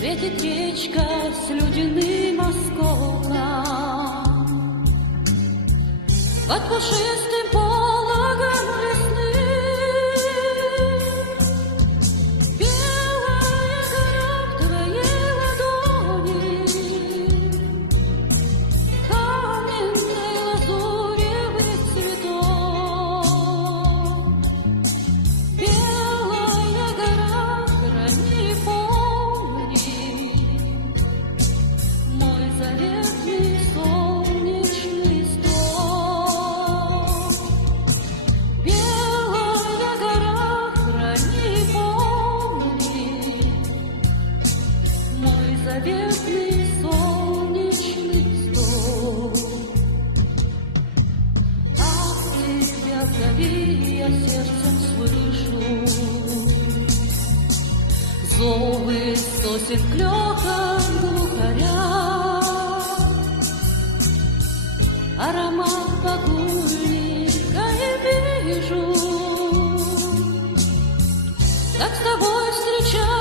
Светит речка с ледяным осколком, под пушистым пологом весны. Белая гора в твоей ладони, каменной лазуревых цветов. Белая гора, храни, помни мой заветный солнечный стол. Белая гора, храни, помни мой заветный солнечный стол. Ах, тебя вдали я сердцем слышу зовы сосен, клёкот глухаря, аромат багульника и вижу, как с тобой встречаюсь.